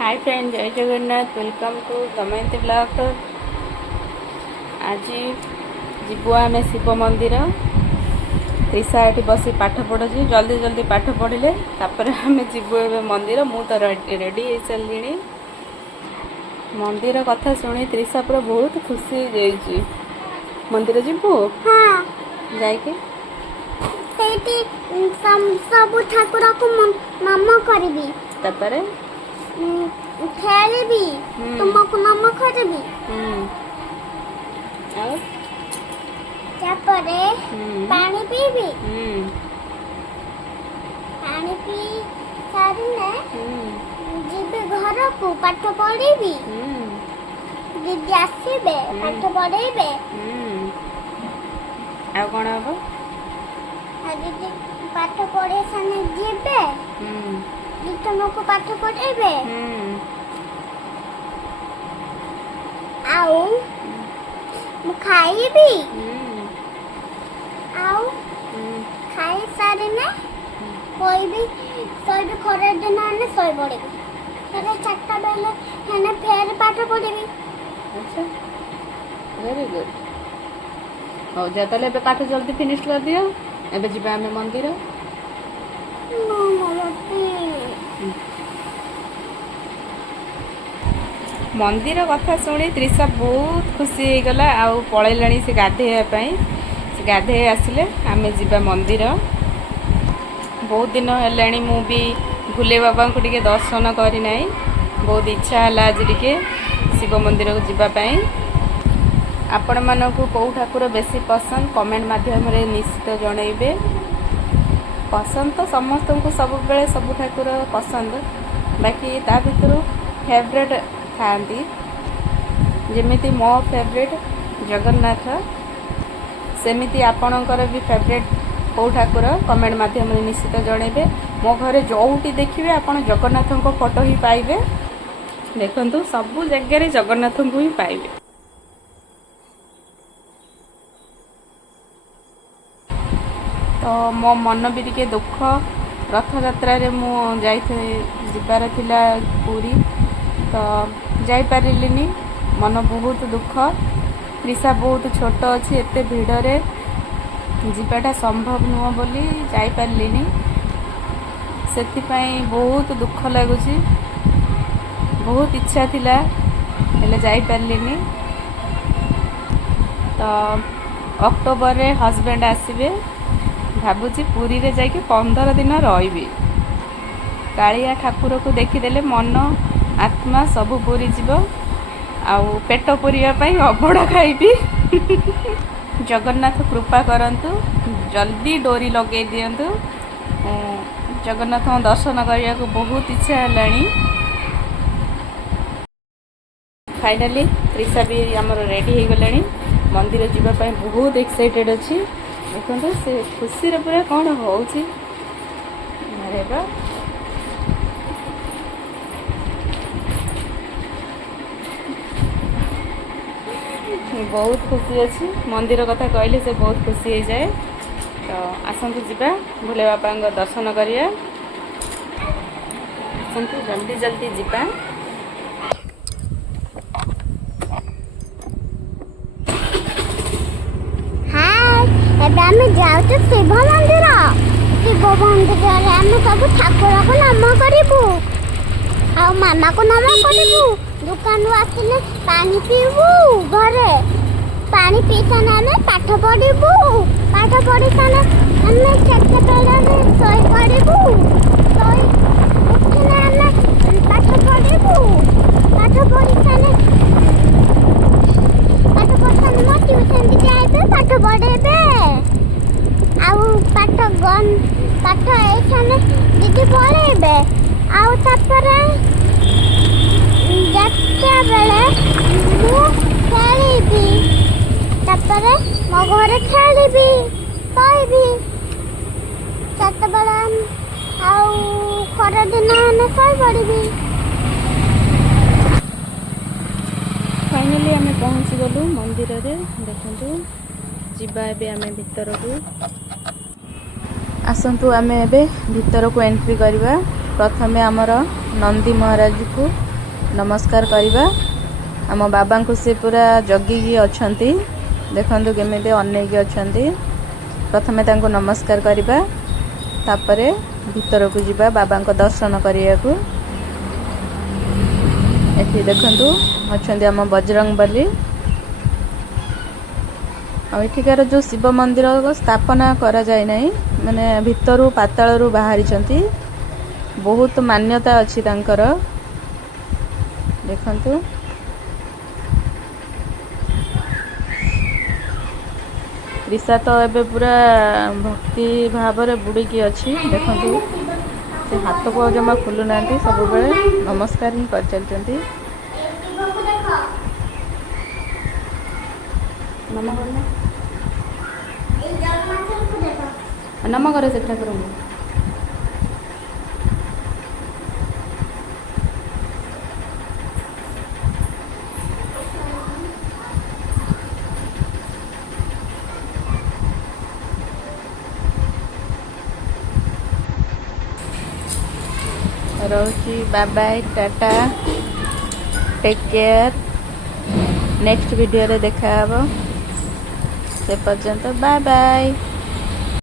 हाय friend, जय Jagannath. Welcome to Damayanti blog. आज जीवु आम शिव मंदिर। त्रिशा ये बस पाठ पढ़ुची। जल्दी जल्दी पाठ पढ़ले आम जीवु ए मंदिर। मु तो रेडी हो सारे। मंदिर कथा शुणी त्रिशा पूरा बहुत खुशी हो जाइए। मंदिर जीवु जाके सब ठाकुर को नाम करी खेली तुमको नाम करी पानी पीबी पानी पी सारे जीवे घर को पाठ पढ़ी दीदी आसबे पाठ पढ़ेबे आ कौन हम दीदी पाठ पढ़े साने जीवे तुमको पाठ पढ़ेबे आओ मु खाइबी आओ खाई सारे में कोई भी खरा दिन आने सोई पड़ेगी फिर 4टा बेले हेने फेर पाठ पढ़ेबी। अच्छा, वेरी गुड। हो जा ताले पाठ जल्दी फिनिश कर दियो। एबे जीवा आमे मंदिर। मंदिर कथा शुणी त्रिशा बहुत खुशी हो गला। आउ पलैलाणी से गाधेया से गाधे आसिले आम जीवा मंदिर। बहुत दिन है मु भी भूले बाबा को टिके दर्शन करना। बहुत इच्छा है आज टिके शिव मंदिर को जीवाई। आपण मानक कौ ठाकुर बेसी पसंद कमेंट माध्यम रे निश्चित जनइबे। पसंद तो समस्त को सब बेले सब ठाकुर पसंद, बाकी ता भीतर फेवरेट थांती। जेमिति मो फेवरेट जगन्नाथ, सेमिति आपणकर भी फेवरेट कौ ठाकुर कमेंट माध्यम रे निश्चित जनइबे। मो घरे जोटी देखिए आपण जगन्नाथ को फोटो ही पाइबे। देखंतु सबु जगह जगन्नाथ को ही पाइबे। तो मो मन भी टिके दुख। रथ यात्रा रे मु जीवार थिला पूरी, तो जाई पारिलिनी। मन बहुत दुख। त्रिशा बहुत छोट अच्छी, एते भिड़ रे जीवाटा संभव नुह बोली जाई पारिलिनी। सेथिपाई बहुत दुख लगुची। बहुत इच्छा थिला हेले जाई पारिलिनी। तो अक्टोबर रे हस्बैंड आसीबे। भाबुची पुरी रे जाके 15 दिन रही। कालिया ठाकुर को देखीदेले मन आत्मा सब पूरी जीव। आउ पेट पूरिया पाई अबड़ा खाइबी। जगन्नाथ कृपा करंतु, जल्दी डोरी लगे दियंतु। जगन्नाथ दर्शन करने को बहुत इच्छा है। फाइनली त्रिशा भी आमर रेडी हो गलानी। मंदिर जीवाई बहुत एक्साइटेड अच्छी। देखो से खुशी पूरा कौन हो बहुत खुशी अच्छी। मंदिर कथा कहले से बहुत खुशी हो जाए। तो आसतु जीवा भोले बाबा दर्शन करिया। आसतु जल्दी जल्दी जीवा। आम जाऊ शिव मंदिर। शिव मंदिर आम सब ठाकुर को नाम करूँ आ मामा को नाम करूँ। दुकान आसिले पानी पीबू, घरे पानी पी साने आम पाठ पढ़ू। पाठ पढ़ी साने आम 4टा बेले सोई पड़ू। सोई उठिने आम पाठ पढ़ू। पाठ पढ़ी साने मो ट्यूशन भी जाइबे पाठ पढ़ेबे। आउ पाठ एठाने दीदी पढ़ेबे। आउ तापरे 4टा बेले मु खेलिबी। तापरे मो घरे खेलिबी सोइबी। 4टा बेले आउ खरा दिन आने सोई पड़िबी। फाइनली आम पहुँची गलु मंदिर रे। देखु जीवा एबे आमे भीतर को। आसतु आमे एबे भीतर को एंट्री करवा। प्रथमे आमर नंदी महाराज को नमस्कार करवा आम बाबा को से पूरा जगिकी अछंती देखंतु केमिति अनेक अछंती प्रथमे तांको नमस्कार करवा तापरे भीतर को जीवा बाबा को दर्शन करिया को एठी देखंतु अछंती आम बजरंगबली आ एठिकार जो शिव मंदिर को स्थापना करा जाय नाही माने भीतरु पाताळरु बाहरी चंती बहुत मान्यता अछि तांकर देखंतु त्रिशा तो एबे पूरा भक्ति भाव रे बुड़ी की अछि देखंतु से हाथ को जमा खुलु नांती सब बेले नमस्कार ही कर चलचंती नम करना नम करे से ठाकुर रोची bye bye tata take care next video रे देखा हबो से पर्यंत बाय बाय।